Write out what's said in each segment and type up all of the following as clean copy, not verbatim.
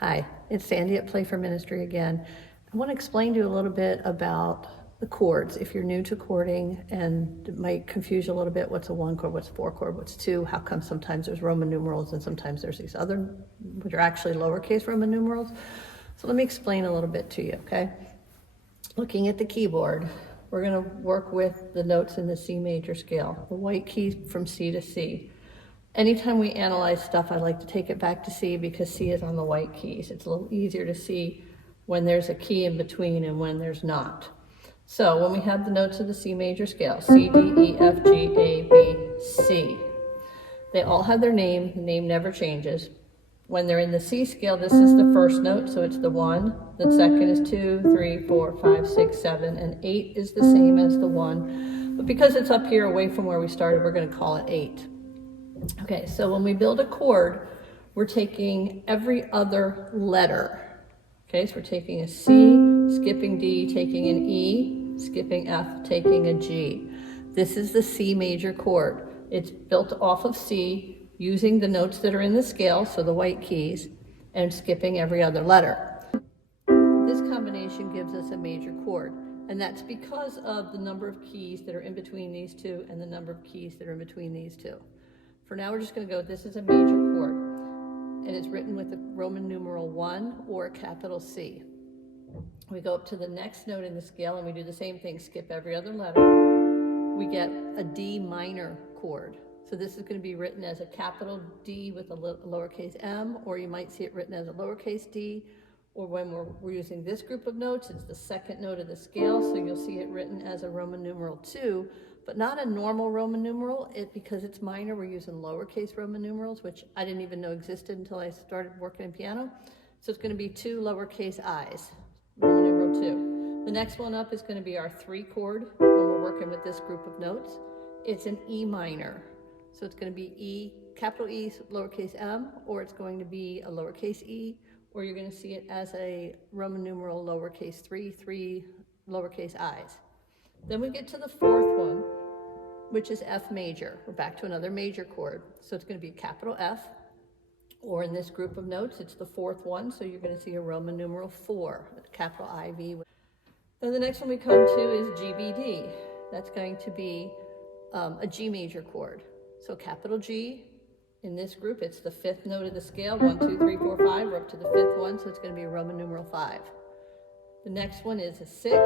Hi, it's Sandy at Play for Ministry again. I want to explain to you a little bit about the chords. If you're new to chording, and it might confuse you a little bit, what's a one chord, what's a four chord, what's two, how come sometimes there's Roman numerals and sometimes there's these other, which are actually lowercase Roman numerals. So let me explain a little bit to you, okay? Looking at the keyboard, we're going to work with the notes in the C major scale, the white key from C to C. Anytime we analyze stuff, I like to take it back to C because C is on the white keys. It's a little easier to see when there's a key in between and when there's not. So when we have the notes of the C major scale, C, D, E, F, G, A, B, C, they all have their name. The name never changes. When they're in the C scale, this is the first note, so it's the 1. The second is 2, 3, 4, 5, 6, 7, and 8 is the same as the 1. But because it's up here away from where we started, we're going to call it 8. Okay, so when we build a chord, we're taking every other letter. Okay, so we're taking a C, skipping D, taking an E, skipping F, taking a G. This is the C major chord. It's built off of C, using the notes that are in the scale, so the white keys, and skipping every other letter. This combination gives us a major chord, and that's because of the number of keys that are in between these two and the number of keys that are in between these two. For now, we're just going to go, this is a major chord, and it's written with a Roman numeral 1 or a capital C. We go up to the next note in the scale, and we do the same thing, skip every other letter. We get a D minor chord. So this is going to be written as a capital D with a lowercase m, or you might see it written as a lowercase d, or when we're using this group of notes, it's the second note of the scale, so you'll see it written as a Roman numeral 2, but not a normal Roman numeral. Because it's minor, we're using lowercase Roman numerals, which I didn't even know existed until I started working in piano. So it's going to be 2 lowercase i's, Roman numeral 2. The next one up is going to be our 3 chord when we're working with this group of notes. It's an E minor. So it's going to be E, capital E, lowercase m, or it's going to be a lowercase e, or you're going to see it as a Roman numeral lowercase 3 lowercase i's. Then we get to the 4th one, which is F major. We're back to another major chord. So it's going to be capital F, or in this group of notes, it's the 4th one, so you're going to see a Roman numeral 4, capital IV. Then the next one we come to is GBD. That's going to be a G major chord. So capital G, in this group, it's the 5th note of the scale, 1, 2, 3, 4, 5. We're up to the 5th one, so it's going to be a Roman numeral 5. The next one is a 6.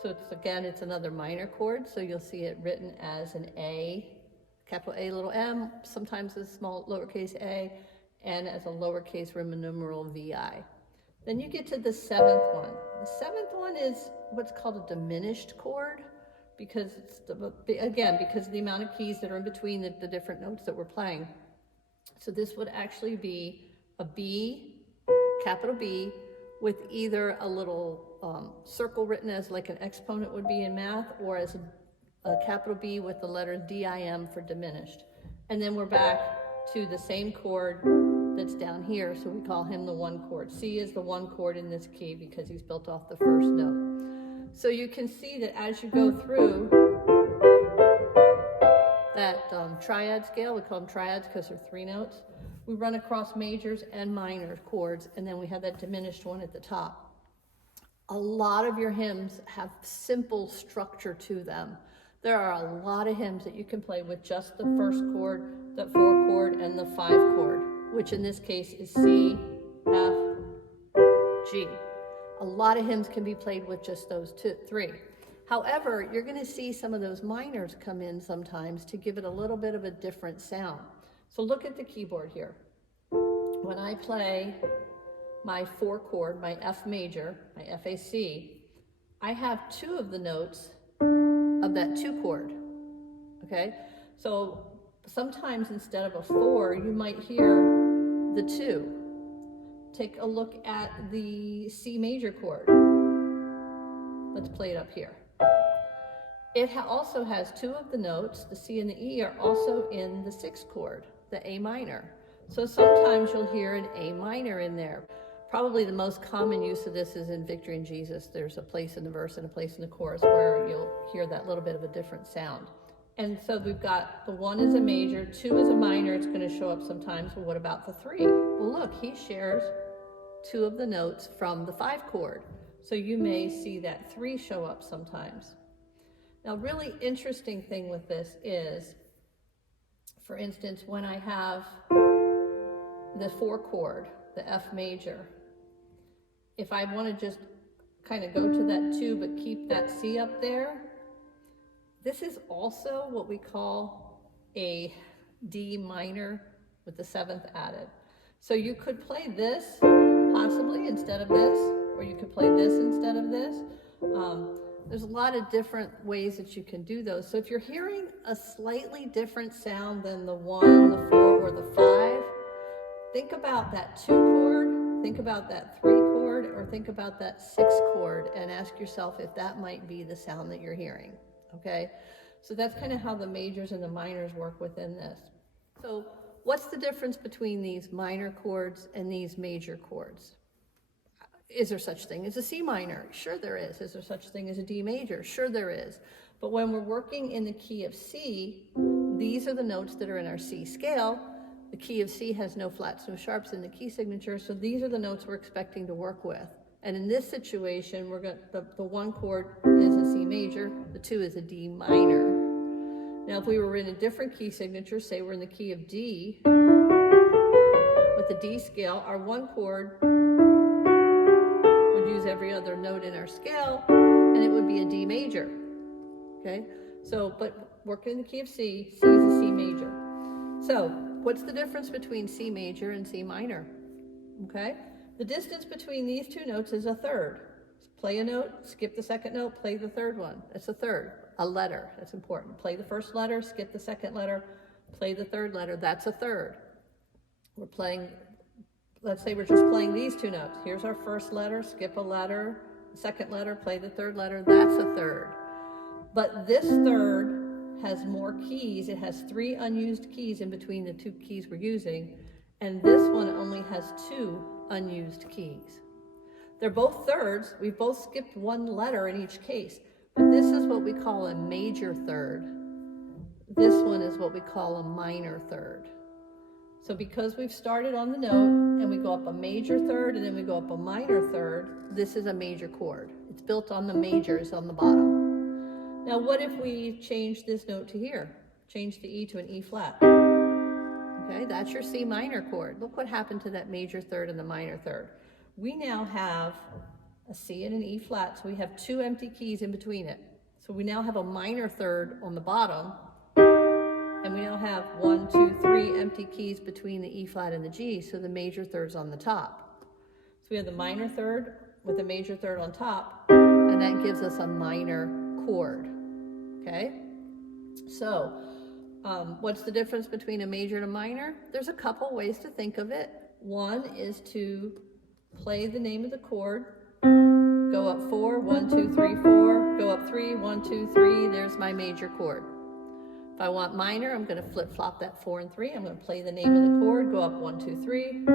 So it's another minor chord, so you'll see it written as an A, capital A, little m, sometimes a small lowercase a, and as a lowercase Roman numeral VI. Then you get to the 7th one. The 7th one is what's called a diminished chord, because it's, because of the amount of keys that are in between the different notes that we're playing. So this would actually be a B, capital B, with either a little circle written as like an exponent would be in math, or as a capital B with the letter DIM for diminished. And then we're back to the same chord that's down here, so we call him the 1 chord. C is the 1 chord in this key because he's built off the first note. So you can see that as you go through that triad scale, we call them triads because they're 3 notes, we run across majors and minor chords, and then we have that diminished one at the top. A lot of your hymns have simple structure to them. There are a lot of hymns that you can play with just the first chord, the 4 chord, and the 5 chord, which in this case is C, F, G. A lot of hymns can be played with just those 3. However, you're going to see some of those minors come in sometimes to give it a little bit of a different sound. So look at the keyboard here. When I play my 4 chord, my F major, my FAC, I have 2 of the notes of that 2 chord, okay? So sometimes instead of a 4, you might hear the 2. Take a look at the C major chord. Let's play it up here. It also has 2 of the notes, the C and the E, are also in the 6th chord, the A minor. So sometimes you'll hear an A minor in there. Probably the most common use of this is in Victory in Jesus. There's a place in the verse and a place in the chorus where you'll hear that little bit of a different sound. And so we've got the 1 is a major, 2 is a minor, it's gonna show up sometimes. Well, what about the 3? Well, look, he shares 2 of the notes from the 5 chord. So you may see that 3 show up sometimes. Now, really interesting thing with this is, for instance, when I have the 4 chord, the F major, if I want to just kind of go to that 2 but keep that C up there, this is also what we call a D minor with the 7th added. So you could play this possibly instead of this, or you could play this instead of this. There's a lot of different ways that you can do those. So if you're hearing a slightly different sound than the 1, the 4, or the 5, think about that 2 chord, think about that 3 chord, or think about that 6 chord and ask yourself if that might be the sound that you're hearing, okay? So that's kind of how the majors and the minors work within this. So what's the difference between these minor chords and these major chords? Is there such thing as a C minor? Sure there is. Is there such thing as a D major? Sure there is. But when we're working in the key of C, these are the notes that are in our C scale. The key of C has no flats, no sharps in the key signature, so these are the notes we're expecting to work with. And in this situation, the 1 chord is a C major, the 2 is a D minor. Now, if we were in a different key signature, say we're in the key of D, with the D scale, our 1 chord would use every other note in our scale, and it would be a D major, okay? So, but working in the key of C, C is a C major. So, what's the difference between C major and C minor, okay? The distance between these 2 notes is a third. Play a note, skip the 2nd note, play the 3rd one. That's a third. A letter, that's important. Play the 1st letter, skip the 2nd letter, play the 3rd letter, that's a third. We're playing, let's say we're just playing these 2 notes. Here's our 1st letter, skip a letter, 2nd letter, play the 3rd letter, that's a third. But this third has more keys. It has 3 unused keys in between the 2 keys we're using, and this one only has 2 unused keys. They're both thirds. We've both skipped 1 letter in each case, but this is what we call a major third. This one is what we call a minor third. So because we've started on the note and we go up a major third and then we go up a minor third, this is a major chord. It's built on the majors on the bottom. Now, what if we change this note to here? Change the E to an E flat. Okay, that's your C minor chord. Look what happened to that major third and the minor third. We now have a C and an E flat, so we have 2 empty keys in between it. So we now have a minor third on the bottom, and we now have 1, 2, 3 empty keys between the E flat and the G, so the major third's on the top. So we have the minor third with the major third on top, and that gives us a minor chord, okay? So, what's the difference between a major and a minor? There's a couple ways to think of it. One is to play the name of the chord, go up 4, 1, 2, 3, 4, go up 3, 1, 2, 3, there's my major chord. If I want minor, I'm going to flip-flop that 4 and 3. I'm going to play the name of the chord, go up 1, 2, 3,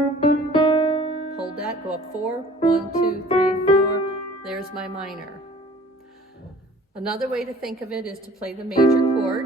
hold that, go up 4, 1, 2, 3, 4, there's my minor. Another way to think of it is to play the major chord,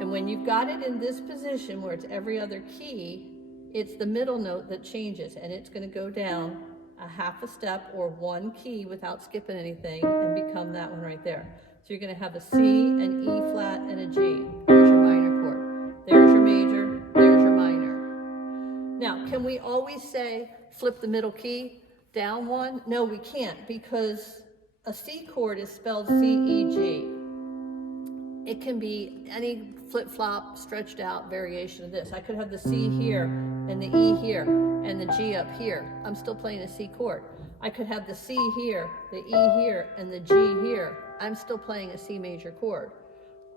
and when you've got it in this position where it's every other key, it's the middle note that changes, and it's going to go down a half a step or 1 key without skipping anything and become that one right there. So you're going to have a C, an E flat, and a G. There's your minor chord. There's your major, there's your minor. Now, can we always say flip the middle key down 1? No, we can't, because a C chord is spelled C-E-G. It can be any flip-flop, stretched out variation of this. I could have the C here and the E here and the G up here. I'm still playing a C chord. I could have the C here, the E here, and the G here. I'm still playing a C major chord.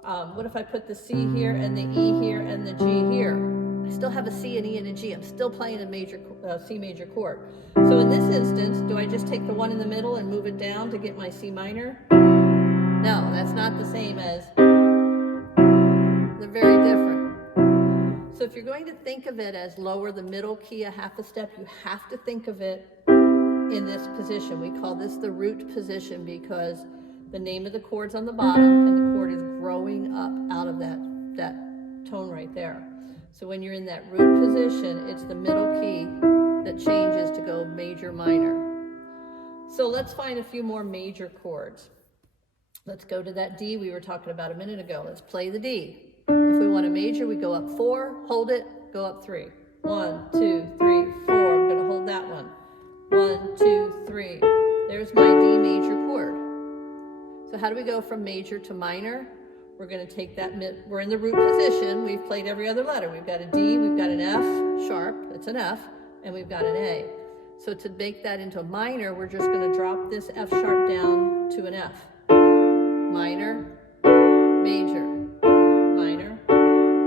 What if I put the C here and the E here and the G here? I still have a C, an E, and a G. I'm still playing a major C major chord. So in this instance, do I just take the one in the middle and move it down to get my C minor? No, that's not the same as. They're very different. So if you're going to think of it as lower the middle key a half a step, you have to think of it in this position. We call this the root position because the name of the chord's on the bottom and the chord is growing up out of that that tone right there. So when you're in that root position, it's the middle key that changes to go major, minor. So let's find a few more major chords. Let's go to that D we were talking about a minute ago. Let's play the D. If we want a major, we go up 4, hold it, go up 3. 1, 2, 3, 4. I'm going to hold that one. 1, 2, 3. There's my D major chord. So how do we go from major to minor? We're going to take that we're in the root position. We've played every other letter. We've got a D, we've got an F sharp, that's an F, and we've got an A. So to make that into a minor, we're just going to drop this F sharp down to an F. Minor, major, minor,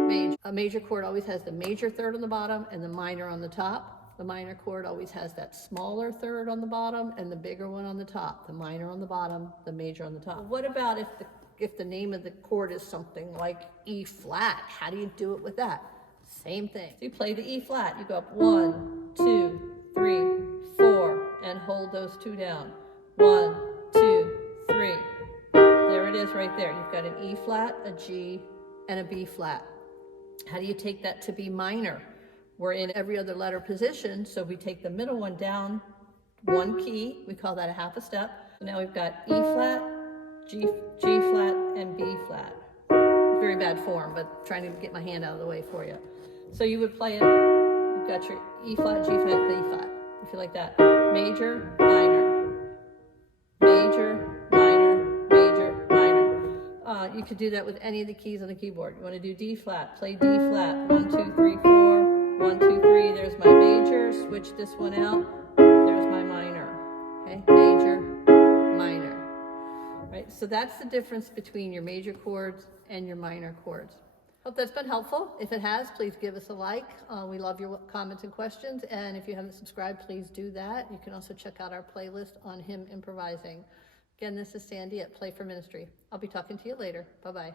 major. A major chord always has the major third on the bottom and the minor on the top. The minor chord always has that smaller third on the bottom and the bigger one on the top. The minor on the bottom, the major on the top. What about if the name of the chord is something like E flat? How do you do it with that? Same thing. So you play the E flat. You go up 1, 2, 3, 4, and hold those 2 down. 1, 2, 3. There it is right there. You've got an E flat, a G, and a B flat. How do you take that to B minor? We're in every other letter position, so we take the middle one down 1 key. We call that a half a step. So now we've got E flat, G flat, and B flat. Very bad form, but trying to get my hand out of the way for you. So you would play it, you've got your E flat, G flat, B flat, if you like that. Major, minor, major, minor, major, minor. You could do that with any of the keys on the keyboard. You want to do D flat, play D flat, 1, 2, 3, 4, 1, 2, 3, there's my major, switch this one out, there's my minor, okay, major, minor. Right, so that's the difference between your major chords and your minor chords. Hope that's been helpful. If it has, please give us a like. We love your comments and questions, and if you haven't subscribed, please do that. You can also check out our playlist on him improvising. Again, this is Sandy at Play for Ministry. I'll be talking to you later. Bye-bye.